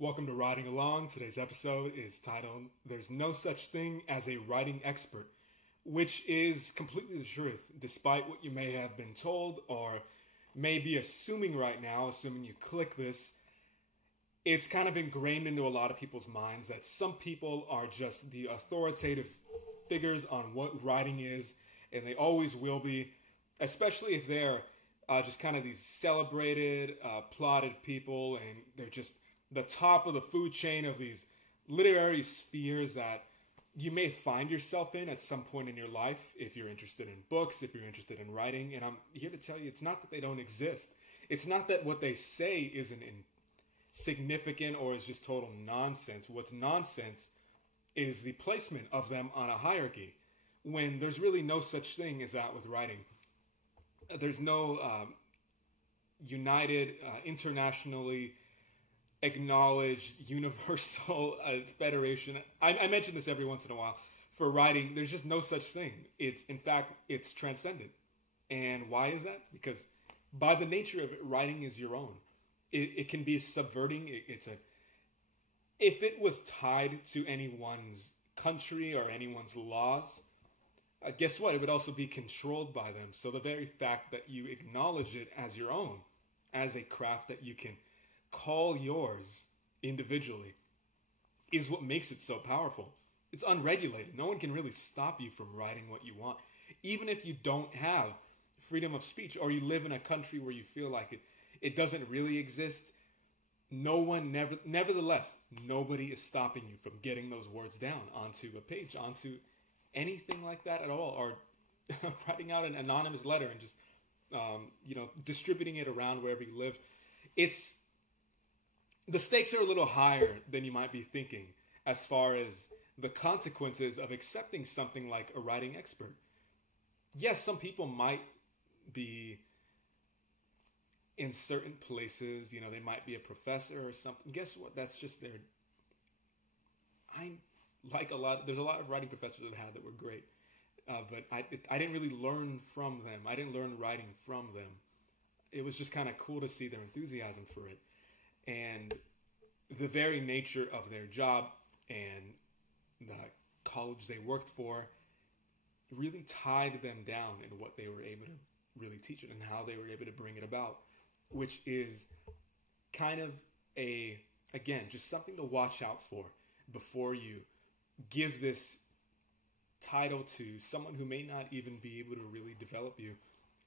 Welcome to Writing Along. Today's episode is titled There's No Such Thing as a Writing Expert, which is completely the truth, despite what you may have been told or may be assuming right now, assuming you click this. It's kind of ingrained into a lot of people's minds that some people are just the authoritative figures on what writing is, and they always will be, especially if they're just kind of these celebrated, applauded people, and they're just the top of the food chain of these literary spheres that you may find yourself in at some point in your life if you're interested in books, if you're interested in writing. And I'm here to tell you, it's not that they don't exist. It's not that what they say isn't insignificant or is just total nonsense. What's nonsense is the placement of them on a hierarchy when there's really no such thing as that with writing. There's no united, internationally acknowledged, universal federation. I mention this every once in a while. For writing, there's just no such thing. In fact, it's transcendent. And why is that? Because by the nature of it, writing is your own. It can be subverting. If it was tied to anyone's country or anyone's laws, guess what? It would also be controlled by them. So the very fact that you acknowledge it as your own, as a craft that you can call yours individually, is what makes it so powerful. It's unregulated. No one can really stop you from writing what you want. Even if you don't have freedom of speech or you live in a country where you feel like it doesn't really exist, nevertheless, nobody is stopping you from getting those words down onto a page, onto anything like that at all, or writing out an anonymous letter and just distributing it around wherever you live. The stakes are a little higher than you might be thinking as far as the consequences of accepting something like a writing expert. Yes, some people might be in certain places, they might be a professor or something. Guess what? That's just there's a lot of writing professors I've had that were great. But I didn't really learn from them. I didn't learn writing from them. It was just kind of cool to see their enthusiasm for it. And the very nature of their job and the college they worked for really tied them down in what they were able to really teach it and how they were able to bring it about, which is kind of just something to watch out for before you give this title to someone who may not even be able to really develop you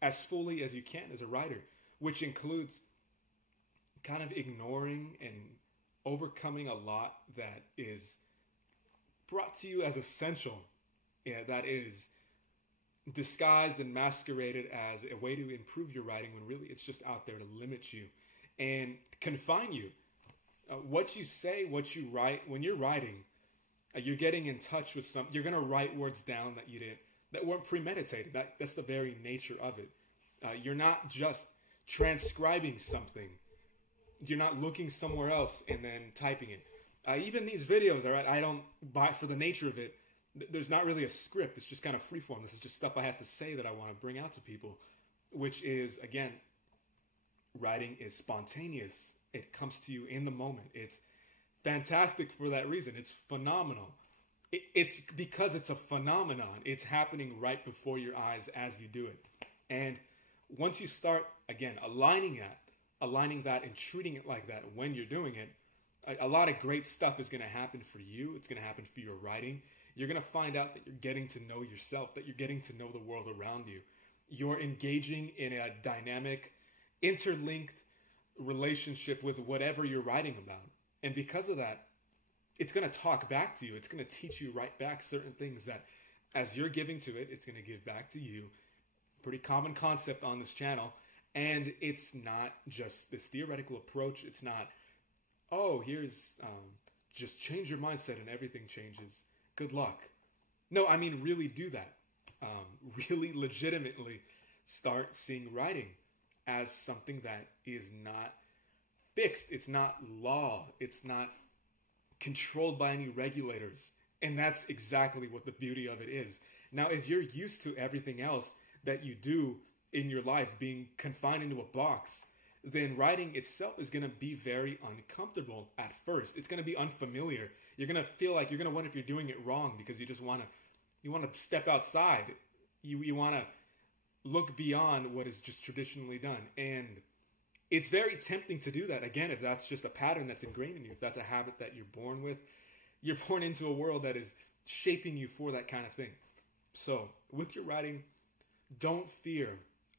as fully as you can as a writer, which includes kind of ignoring and overcoming a lot that is brought to you as essential, that is disguised and masqueraded as a way to improve your writing when really it's just out there to limit you and confine you. What you say, what you write, when you're writing, you're getting in touch with you're going to write words down that weren't premeditated. That's the very nature of it. You're not just transcribing something. You're not looking somewhere else and then typing it. Even these videos, all right, for the nature of it, there's not really a script. It's just kind of freeform. This is just stuff I have to say that I want to bring out to people, which is, again, writing is spontaneous. It comes to you in the moment. It's fantastic for that reason. It's phenomenal. It's because it's a phenomenon. It's happening right before your eyes as you do it. And once you start, again, aligning that and treating it like that when you're doing it, a lot of great stuff is going to happen for you. It's going to happen for your writing. You're going to find out that you're getting to know yourself, that you're getting to know the world around you. You're engaging in a dynamic, interlinked relationship with whatever you're writing about. And because of that, it's going to talk back to you. It's going to teach you right back certain things that as you're giving to it, it's going to give back to you. Pretty common concept on this channel. And it's not just this theoretical approach. It's not, here's just change your mindset and everything changes. Good luck. No, I mean, really do that. Really legitimately start seeing writing as something that is not fixed. It's not law. It's not controlled by any regulators. And that's exactly what the beauty of it is. Now, if you're used to everything else that you do in your life being confined into a box, then writing itself is going to be very uncomfortable at first. It's going to be unfamiliar. You're going to feel like you're going to wonder if you're doing it wrong because you just want to step outside. You want to look beyond what is just traditionally done. And it's very tempting to do that. Again, if that's just a pattern that's ingrained in you, if that's a habit that you're born with, you're born into a world that is shaping you for that kind of thing. So with your writing, don't fear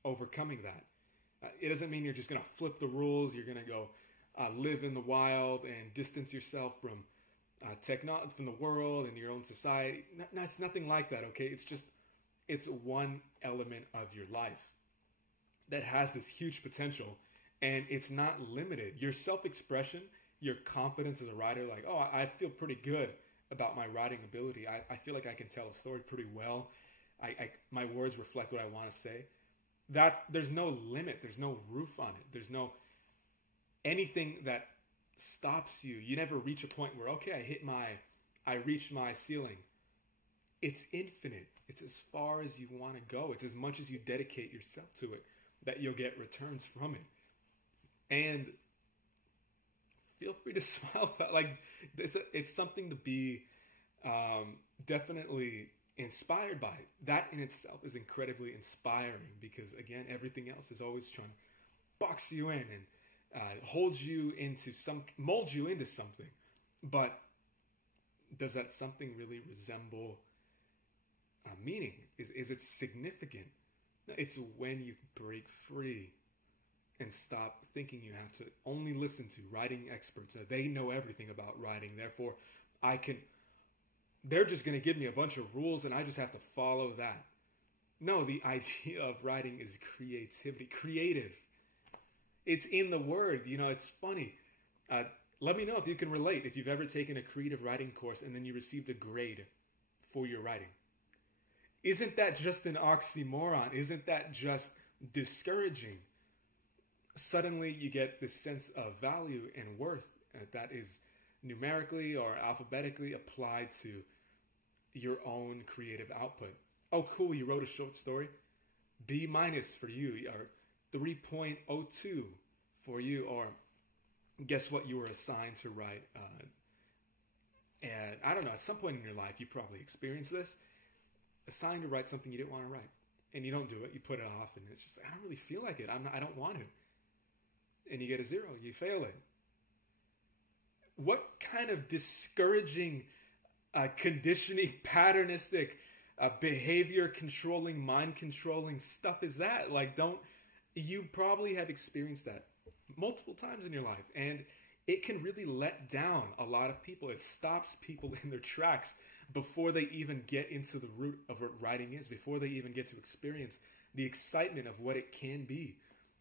overcoming that. It doesn't mean you're just going to flip the rules. You're going to go live in the wild and distance yourself from technology, from the world and your own society. No, it's nothing like that, okay? It's one element of your life that has this huge potential, and it's not limited. Your self-expression, your confidence as a writer, like, oh, I feel pretty good about my writing ability. I feel like I can tell a story pretty well. My words reflect what I want to say. That there's no limit. There's no roof on it. There's no anything that stops you. You never reach a point where, okay, I reached my ceiling. It's infinite. It's as far as you want to go. It's as much as you dedicate yourself to it that you'll get returns from it. And feel free to smile about, like, it's something to be definitely inspired by. That in itself is incredibly inspiring because, again, everything else is always trying to box you in and mold you into something. But does that something really resemble meaning? Is it significant? It's when you break free and stop thinking you have to only listen to writing experts. They know everything about writing. Therefore, they're just going to give me a bunch of rules and I just have to follow that. No, the idea of writing is creativity. Creative. It's in the word. You know, it's funny. Let me know if you can relate, if you've ever taken a creative writing course and then you received a grade for your writing. Isn't that just an oxymoron? Isn't that just discouraging? Suddenly you get this sense of value and worth that is numerically or alphabetically applied to your own creative output. Oh, cool, you wrote a short story. B- for you, or 3.02 for you, or guess what you were assigned to write. And I don't know, at some point in your life, you probably experienced this. Assigned to write something you didn't want to write. And you don't do it, you put it off, and it's just, I don't really feel like it. I don't want to. And you get a 0, you fail it. What kind of discouraging, conditioning, patternistic, behavior controlling, mind controlling stuff is that? Like, you probably have experienced that multiple times in your life, and it can really let down a lot of people. It stops people in their tracks before they even get into the root of what writing is, before they even get to experience the excitement of what it can be,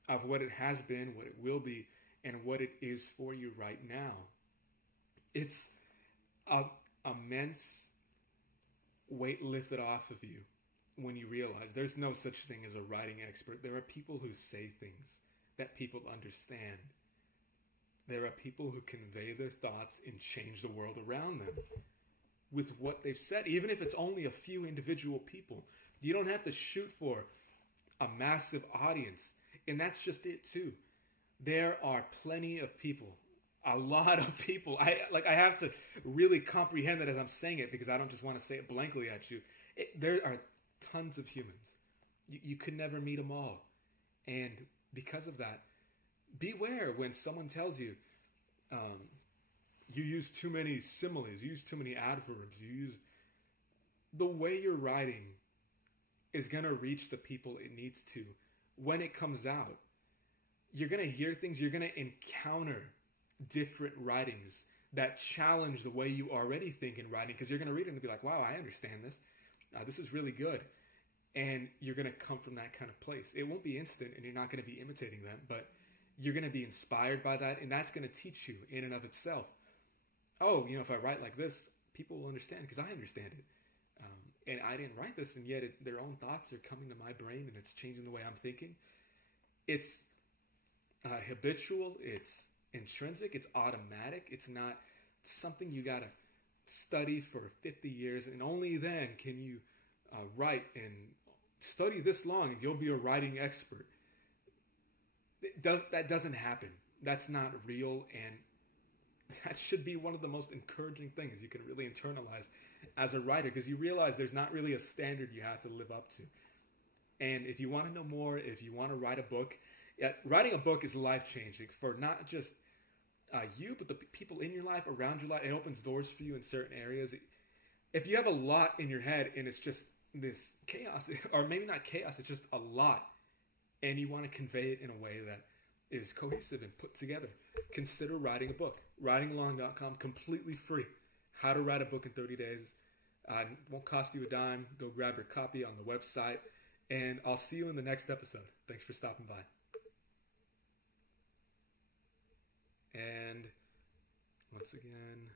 of what it has been, what it will be, and what it is for you right now. It's an immense weight lifted off of you when you realize there's no such thing as a writing expert. There are people who say things that people understand. There are people who convey their thoughts and change the world around them with what they've said, even if it's only a few individual people. You don't have to shoot for a massive audience. And that's just it too. There are plenty of people, a lot of people. I have to really comprehend that as I'm saying it, because I don't just want to say it blankly at you. There are tons of humans. You could never meet them all. And because of that, beware when someone tells you, you use too many similes, you use too many adverbs, the way you're writing is going to reach the people it needs to. When it comes out, you're going to hear things, you're going to encounter different writings that challenge the way you already think in writing, because you're going to read it and be like, wow, I understand this. This is really good. And you're going to come from that kind of place. It won't be instant and you're not going to be imitating them, but you're going to be inspired by that, and that's going to teach you in and of itself. Oh, if I write like this, people will understand because I understand it. And I didn't write this, and yet their own thoughts are coming to my brain, and it's changing the way I'm thinking. It's habitual. It's intrinsic. It's automatic. It's not something you got to study for 50 years, and only then can you write and study this long, and you'll be a writing expert. That doesn't happen. That's not real, and that should be one of the most encouraging things you can really internalize as a writer, because you realize there's not really a standard you have to live up to. And if you want to know more, if you want to write a book, writing a book is life-changing for not just you, but the people in your life, around your life. It opens doors for you in certain areas. If you have a lot in your head and it's just this chaos, or maybe not chaos, it's just a lot, and you want to convey it in a way that is cohesive and put together, consider writing a book. Writingalong.com, completely free. How to write a book in 30 days. Won't cost you a dime. Go grab your copy on the website. And I'll see you in the next episode. Thanks for stopping by. And once again...